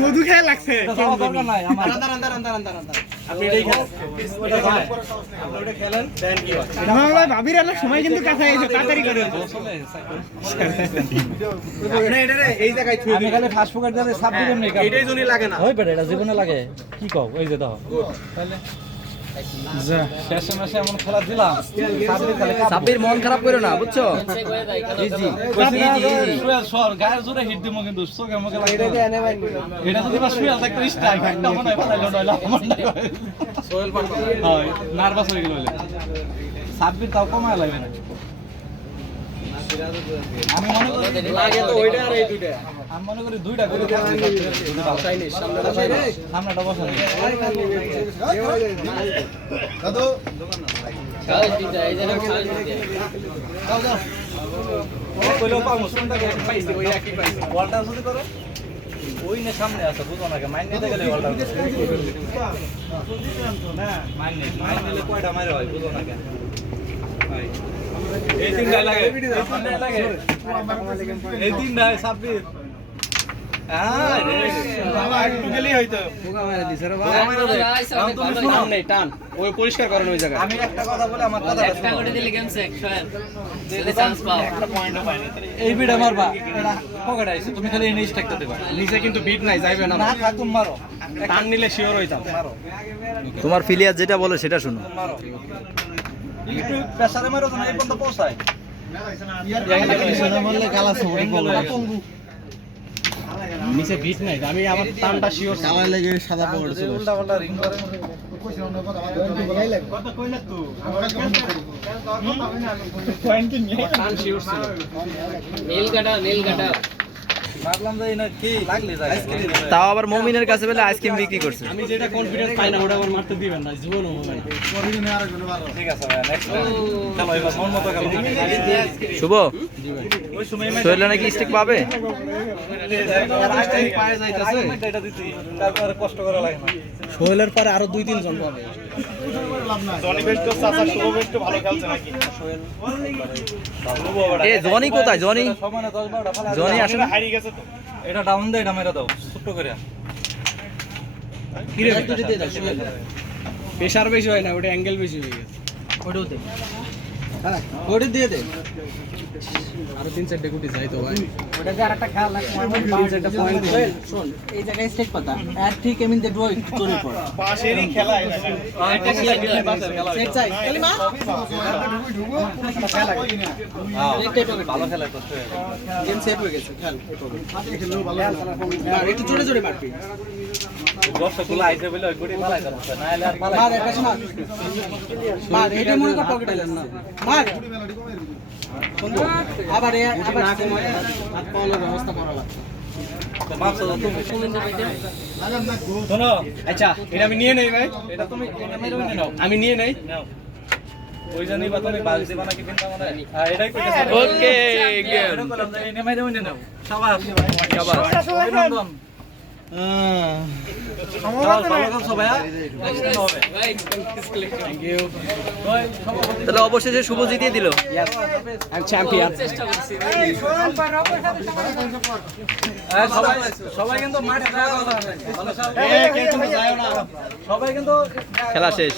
মধু খেয়ে লাগছে। হয়। ভাবির সময় কিন্তু কাছে তাড়াতাড়ি করে এই জায়গায় খালি ফাস্ট ফুড দিয়ে সাপ দিবেন এটাই জন্য লাগে না। ওই বেটা এটা জীবনে লাগে। কি কও? ওই যে দাও। তাহলে শেষে মেশে এমন খেলা দিলাম। সাব্বির মন খারাপ করো না বুঝছ? সর গায়ের জোরে হিট দিমো কিন্তু চোখে মুখে লাগে এটা যদি বা শুয়ে থাকতো স্ট্রাইক একটা মনে হয় পালাইলো নইলো আমার নাই সোহেল পান হয় নার্ভাস হয়ে গেল সাব্বির তাও কমায় লাগবে না। আমি মনে করি লাগে তো ওইটা আর এই দুইটা। আমি মনে করি দুইটা করে সামনেটা বসা পাইছি বলটা যদি করে ওই না সামনে আছে বুঝো না মাইন নিতে গেলে বলটা মাইন মাইন নিলে কয়টা মারে হয় বুঝো না কেন। এই তিনটা লাগে। এই তিনটা লাগে। এই তিনটা সাব্বির পরিষ্কার করেন ওই জায়গায় আমি একটা কথা বলে আমার কথা একটা করে দিলে গেম শেষ যদি চান্স পাও এই বিড়া মারবা এটা পকেট আইছে তুমি খালি এই স্ট্যাকটা দেবা নিচে কিন্তু বিট নাই যাইবে না না থাক তুমি মারো টান নিলে শিওর হইতাম মারো তোমার ফিলিয়ার যেটা বলে সেটা শুনো। মারো একটু প্রেসারে মারো না এই পর্যন্ত পৌঁছায়। নিচে বিট নাই আমি আমার টানটা শিওর উল্টা পাল্টা রিং করে টান শিওর ছিল। নীল কাটা নীল কাটা। তাও আবার মমিনের কাছে বলে আইসক্রিম বিক্রি করছে। আমি যেটা কনফিডেন্স পাই না ওটা আমার মারতে দিবেন না জীবনও হবে না ঠিক আছে ভাই নেক্সট খেলো এবার মতো খেলো শুভ? সোহেল নাকি স্টিক পাবে? পায়ে যাইতাছে এটা দিছি তারপরে কষ্ট করা লাগে না। সোহেলের পরে আরও দুই তিন জন পাবে। জনি কোথায়? জনি? সমানে 10 12টা ফালা জনি আসলে হারিয়ে গেছে তো এটা ডাউন দে এটা মেরে দাও ছোট্ট করে। প্রেশার বেশি হয় না ওটা অ্যাঙ্গেল বেশি হয়ে গেছে। ওটাও দে। ওটা দিয়ে দে। আরও তিন চারটে গুটি যাই তো ভাই। ওটা যে আরেকটা খেয়াল রাখ তিন চারটে পয়েন্ট শোন এই জায়গায় স্টেক পাতা। আর ঠিক এমিন দে ড্র করে। পড় পাশেরই খেলা এটা একটা খেলা খেলা বাসের খেলা সেট চাই। খালি মা? ভালো খেলা করতে গেম সেট হয়ে গেছে খেল। একটু জোরে জোরে মারবি। দর্শকগুলো আইছে বলে ওই গুড়ি ফালাই না হলে আর ফালাই মার একটা মার। মার এটা মনে কর পকেটে না। আবার আবার হাত পাওয়ানোর ব্যবস্থা করা আচ্ছা এটা আমি নিয়ে নেই ভাই। এটা তুমি এটা মেরে ওই নাও। আমি নিয়ে নেই। ওই জানি বা তুমি বালতি বানা কি কিনবা মানে হ্যাঁ। এটাই কইতেছি ওকে এনে মেরে ওই নাও। শাবাশ শাবাশ। অভিনন্দন। তাহলে অবশেষে শুভ জিতিয়ে দিল। চ্যাম্পিয়ন খেলা শেষ।